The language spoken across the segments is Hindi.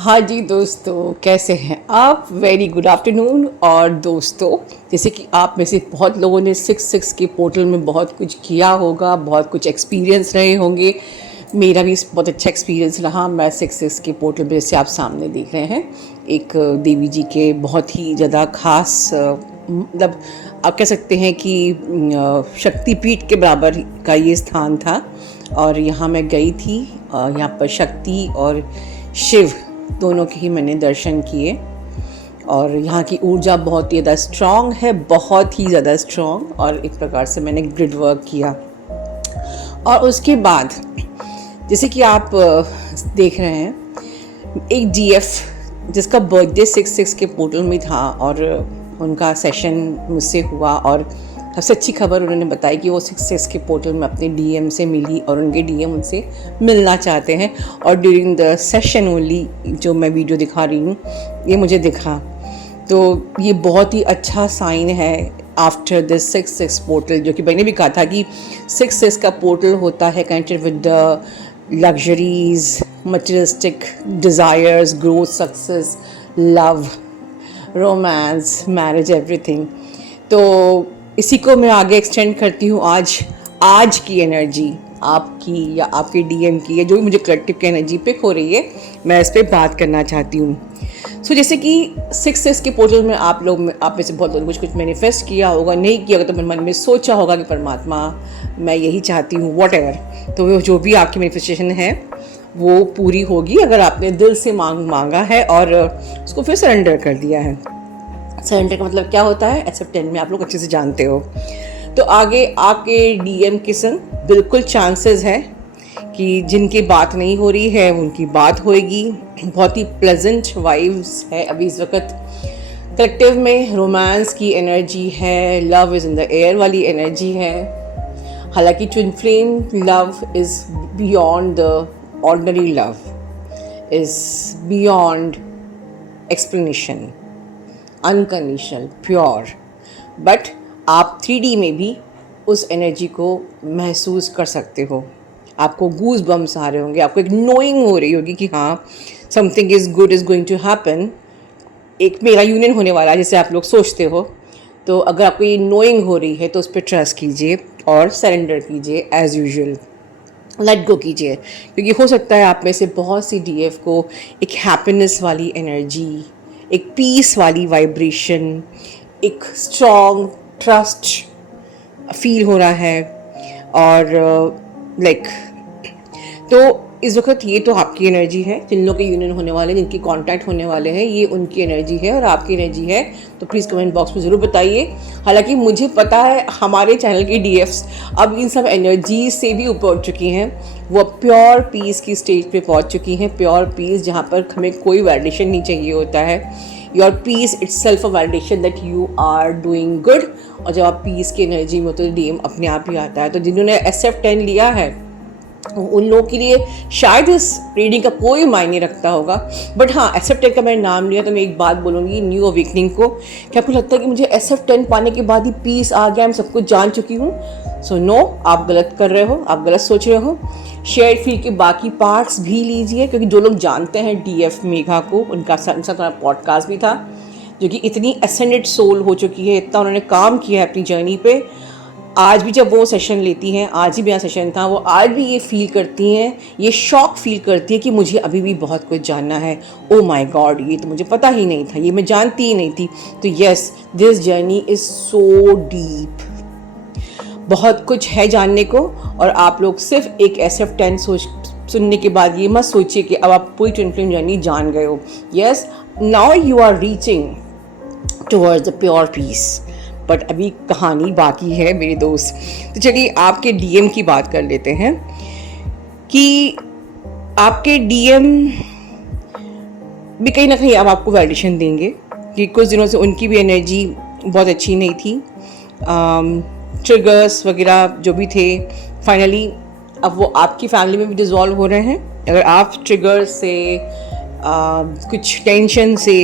हाँ जी दोस्तों, कैसे हैं आप? Very good afternoon. और दोस्तों, जैसे कि आप में से बहुत लोगों ने 6 के पोर्टल में बहुत कुछ किया होगा, बहुत कुछ एक्सपीरियंस रहे होंगे। मेरा भी बहुत अच्छा एक्सपीरियंस रहा। मैं 6 के पोर्टल में जैसे आप सामने देख रहे हैं, एक देवी जी के बहुत ही ज़्यादा खास मतलब आप कह सकते हैं कि शक्तिपीठ के बराबर का ये स्थान था। और यहाँ मैं गई थी। यहाँ पर शक्ति और शिव दोनों के ही मैंने दर्शन किए। और यहाँ की ऊर्जा बहुत ही ज़्यादा स्ट्रॉन्ग है, बहुत ही ज़्यादा स्ट्रॉन्ग। और एक प्रकार से मैंने ग्रिड वर्क किया। और उसके बाद जैसे कि आप देख रहे हैं, एक डीएफ जिसका बर्थडे 6 के पोर्टल में था और उनका सेशन मुझसे हुआ। और सबसे अच्छी खबर उन्होंने बताई कि वो 6 के पोर्टल में अपने डीएम से मिली और उनके डीएम उनसे मिलना चाहते हैं। और ड्यूरिंग द सेशन ओनली जो मैं वीडियो दिखा रही हूँ, ये मुझे दिखा। तो ये बहुत ही अच्छा साइन है आफ्टर दिस 6 पोर्टल, जो कि मैंने भी कहा था कि 6 का पोर्टल होता है connected with the luxuries, materialistic desires, growth, success, love, romance, marriage, everything. तो इसी को मैं आगे एक्सटेंड करती हूँ। आज की एनर्जी आपकी या आपके डीएम की या जो भी मुझे कलेक्टिव की एनर्जी पिक हो रही है, मैं इस पर बात करना चाहती हूँ। जैसे कि 6 के पोर्टल में आप में से बहुत लोगों ने कुछ मैनिफेस्ट किया होगा, नहीं किया होगा तो मेरे मन में सोचा होगा कि परमात्मा मैं यही चाहती हूँ, वॉट एवर। तो वो जो भी आपकी मैनिफेस्टेशन है वो पूरी होगी अगर आपने दिल से मांगा है और उसको फिर सरेंडर कर दिया है। सरेंडर का मतलब क्या होता है, एक्सेप्टेंस में आप लोग अच्छे से जानते हो। तो आगे आपके डीएम के संग बिल्कुल चांसेस है कि जिनकी बात नहीं हो रही है उनकी बात होएगी। बहुत ही प्लेजेंट वाइब्स है अभी इस वक्त कलेक्टिव में। रोमांस की एनर्जी है, love is in the air वाली एनर्जी है। हालांकि twin flame love is beyond the ordinary love, is beyond explanation, unconditional, pure. But आप 3D में भी उस एनर्जी को महसूस कर सकते हो। आपको गूज बम्स आ रहे होंगे, आपको एक नोइंग हो रही होगी कि हाँ, something is good is going to happen, एक मेरा यूनियन होने वाला है, जैसे आप लोग सोचते हो। तो अगर आपको ये नोइंग हो रही है तो उस पर ट्रस्ट कीजिए और सरेंडर कीजिए एज़ यूजुअल, लेट गो कीजिए। क्योंकि हो सकता है आप में से बहुत सी डीएफ को एक हैप्पीनेस वाली एनर्जी, एक पीस वाली वाइब्रेशन, एक स्ट्रॉन्ग ट्रस्ट फील हो रहा है। और लाइक तो इस वक्त ये तो आपकी एनर्जी है। जिन लोगों के यूनियन होने वाले, जिनकी कांटेक्ट होने वाले हैं, ये उनकी एनर्जी है और आपकी एनर्जी है। तो प्लीज़ कमेंट बॉक्स में ज़रूर बताइए। हालांकि मुझे पता है हमारे चैनल की डीएफ्स अब इन सब एनर्जी से भी ऊपर उठ चुकी हैं। वो प्योर पीस की स्टेज पे पहुंच चुकी हैं। प्योर पीस जहाँ पर हमें कोई वैलिडेशन नहीं चाहिए होता है। Your peace itself a validation that you are doing good. और जब आप पीस की एनर्जी में होते तो डीएम अपने आप ही आता है। तो जिन्होंने SF10 लिया है उन लोगों के लिए शायद इस रीडिंग का कोई मायने रखता होगा। बट हाँ, SF10 का मैंने नाम लिया तो मैं एक बात बोलूँगी न्यू अवेकनिंग को। क्या आपको लगता है कि मुझे SF10 पाने के बाद ही पीस आ गया, मैं सब कुछ जान चुकी हूँ? सो नो, आप गलत कर रहे हो, आप गलत सोच रहे हो। शेयर फील्ड के बाकी पार्ट्स भी लीजिए, क्योंकि जो लोग जानते हैं डीएफ मेघा को, उनका पॉडकास्ट भी था, जो कि इतनी असेंडेड सोल हो चुकी है, इतना उन्होंने काम किया है अपनी जर्नी पे। आज भी जब वो सेशन लेती हैं, आज ही भी यहाँ सेशन था, वो आज भी ये फील करती हैं, ये शॉक फील करती है कि मुझे अभी भी बहुत कुछ जानना है। ओ माय गॉड, ये तो मुझे पता ही नहीं था, ये मैं जानती ही नहीं थी। तो yes, this journey is so deep, बहुत कुछ है जानने को। और आप लोग सिर्फ एक SF10 सुनने के बाद ये मत सोचिए कि अब आप पूरी ट्विन फ्लेम जर्नी जान गए हो। Yes, now you are reaching towards the pure peace. But अभी कहानी बाकी है मेरे दोस्त। तो चलिए आपके डीएम की बात कर लेते हैं कि आपके डीएम भी कहीं ना कहीं अब आपको वैलिडेशन देंगे कि कुछ दिनों से उनकी भी एनर्जी बहुत अच्छी नहीं थी। ट्रिगर्स वगैरह जो भी थे, फाइनली अब वो आपकी फैमिली में भी डिज़ोल्व हो रहे हैं। अगर आप ट्रिगर से कुछ टेंशन से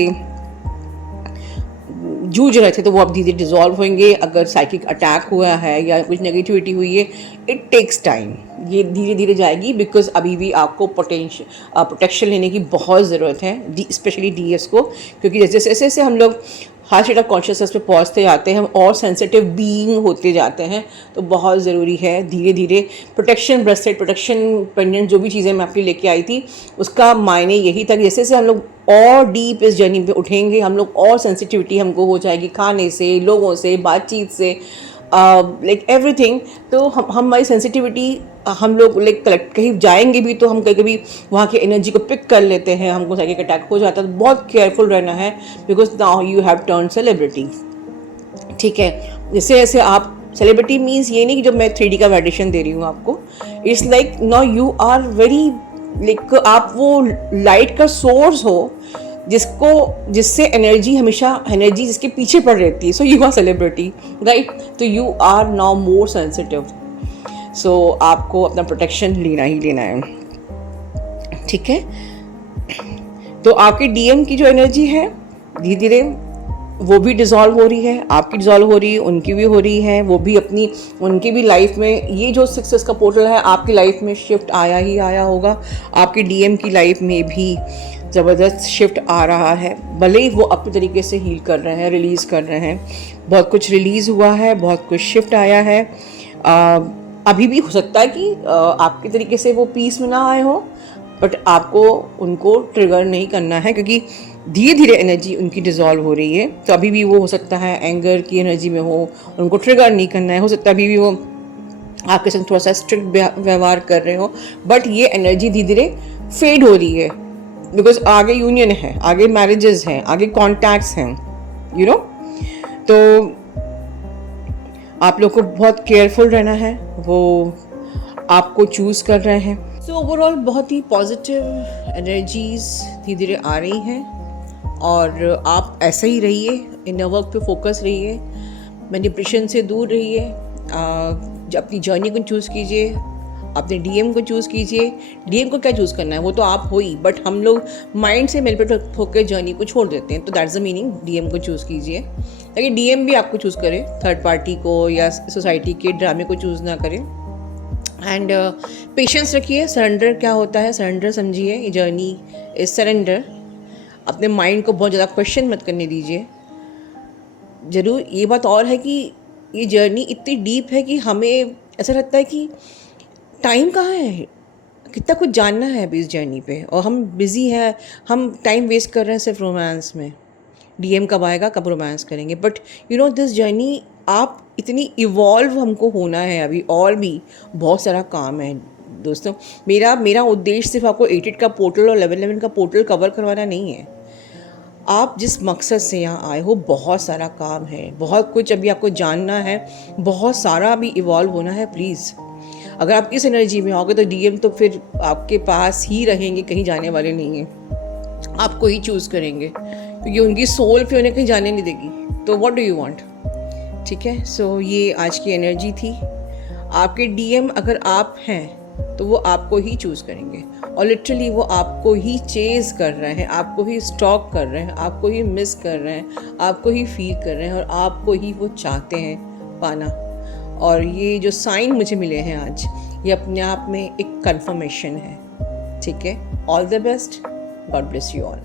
जूझ रहे थे तो वो अब धीरे डिज़ोल्व होंगे। अगर साइकिक अटैक हुआ है या कुछ नेगेटिविटी हुई है, इट टेक्स टाइम, ये धीरे धीरे जाएगी, बिकॉज अभी भी आपको प्रोटेक्शन लेने की बहुत ज़रूरत है, स्पेशली डीएस को, क्योंकि जैसे जैसे हम लोग हाई स्टेट ऑफ कॉन्शियसनेस पे पहुंचते जाते हैं, हम और सेंसिटिव बीइंग होते जाते हैं, तो बहुत ज़रूरी है धीरे धीरे प्रोटेक्शन ब्रेसलेट, प्रोटेक्शन पेंडेंट, जो भी चीज़ें मैं आपके लेके आई थी उसका मायने यही था कि जैसे जैसे हम लोग और डीप इस जर्नी पे उठेंगे, हम लोग और सेंसिटिविटी हमको हो जाएगी खाने से, लोगों से, बातचीत से, लाइक एवरीथिंग। तो हम हमारी सेंसिटिविटी, हम लोग लाइक कलेक्ट कहीं जाएंगे भी तो हम कभी कभी वहाँ की एनर्जी को पिक कर लेते हैं, हमको साइकिक अटैक हो जाता है। तो बहुत केयरफुल रहना है, because now you have turn celebrity. ठीक है, जैसे जैसे आप सेलिब्रिटी मीन्स ये नहीं कि जब मैं 3D का वैलिडेशन दे रही हूँ आपको, it's like now you are very like, आप वो लाइट का सोर्स हो जिससे एनर्जी हमेशा एनर्जी जिसके पीछे पड़ रहती है। So you are celebrity, right? तो you are now more sensitive. So आपको अपना प्रोटेक्शन लेना ही लेना है, ठीक है? तो आपके डीएम की जो एनर्जी है धीरे धीरे वो भी डिज़ोल्व हो रही है, आपकी डिज़ोल्व हो रही है, उनकी भी हो रही है, वो भी अपनी उनकी भी लाइफ में ये जो सक्सेस का पोर्टल है आपकी लाइफ में शिफ्ट आया ही आया होगा। आपकी डीएम की लाइफ में भी ज़बरदस्त शिफ्ट आ रहा है, भले ही वो अपने तरीके से हील कर रहे हैं, रिलीज़ कर रहे हैं। बहुत कुछ रिलीज़ हुआ है, बहुत कुछ शिफ्ट आया है। अभी भी हो सकता है कि आपके तरीके से वो पीस में ना आए हो, बट आपको उनको ट्रिगर नहीं करना है, क्योंकि धीरे धीरे एनर्जी उनकी डिज़ोल्व हो रही है। तो अभी भी वो हो सकता है एंगर की एनर्जी में हो, उनको ट्रिगर नहीं करना है। हो सकता है अभी भी वो आपके साथ थोड़ा सा स्ट्रिक्ट व्यवहार कर रहे हो, बट ये एनर्जी धीरे धीरे फेड हो रही है, बिकॉज आगे यूनियन है, आगे मैरिजेस हैं, आगे कॉन्टैक्ट्स हैं, यू नो। तो आप लोग को बहुत केयरफुल रहना है, वो आपको चूज़ कर रहे हैं। सो ओवरऑल बहुत ही पॉजिटिव एनर्जीज धीरे धीरे आ रही हैं, और आप ऐसे ही रहिए, इनर वर्क पे फोकस रहिए, मैनिपुलेशन से दूर रहिए, अपनी जर्नी को चूज़ कीजिए, अपने डीएम को चूज़ कीजिए। डीएम को क्या चूज़ करना है वो तो आप हो ही, बट हम लोग माइंड से मैनिपुलेट होकर जर्नी को छोड़ देते हैं। तो दैट्स द मीनिंग, डीएम को चूज़ कीजिए ताकि डीएम भी आपको चूज़ करे, थर्ड पार्टी को या सोसाइटी के ड्रामे को चूज़ ना करें। एंड पेशेंस रखिए। सरेंडर क्या होता है, सरेंडर समझिए, ये जर्नी इज सरेंडर। अपने माइंड को बहुत ज़्यादा क्वेश्चन मत करने दीजिए। ज़रूर ये बात और है कि ये जर्नी इतनी डीप है कि हमें ऐसा लगता है कि टाइम कहाँ है, कितना कुछ जानना है अभी इस जर्नी पे, और हम बिज़ी हैं, हम टाइम वेस्ट कर रहे हैं सिर्फ रोमांस में। डीएम कब आएगा, कब रोमांस करेंगे, but you know this journey, आप इतनी इवॉल्व हमको होना है अभी, और भी बहुत सारा काम है दोस्तों। मेरा उद्देश्य सिर्फ आपको 88 का पोर्टल और 1111 का पोर्टल कवर करवाना नहीं है। आप जिस मकसद से यहाँ आए हो, बहुत सारा काम है, बहुत कुछ अभी आपको जानना है, बहुत सारा अभी इवॉल्व होना है। प्लीज़ अगर आप इस एनर्जी में आओगे तो डीएम तो फिर आपके पास ही रहेंगे, कहीं जाने वाले नहीं हैं, आपको ही चूज़ करेंगे, क्योंकि उनकी सोल फिर उन्हें कहीं जाने नहीं देगी। तो व्हाट डू यू वांट? ठीक है, सो ये आज की एनर्जी थी। आपके डीएम अगर आप हैं तो वो आपको ही चूज़ करेंगे, और लिटरली वो आपको ही चेज़ कर रहे हैं, आपको ही स्टॉक कर रहे हैं, आपको ही मिस कर रहे हैं, आपको ही फील कर रहे हैं, और आपको ही वो चाहते हैं पाना। और ये जो साइन मुझे मिले हैं आज, ये अपने आप में एक कंफर्मेशन है। ठीक है, all the best, God bless you all.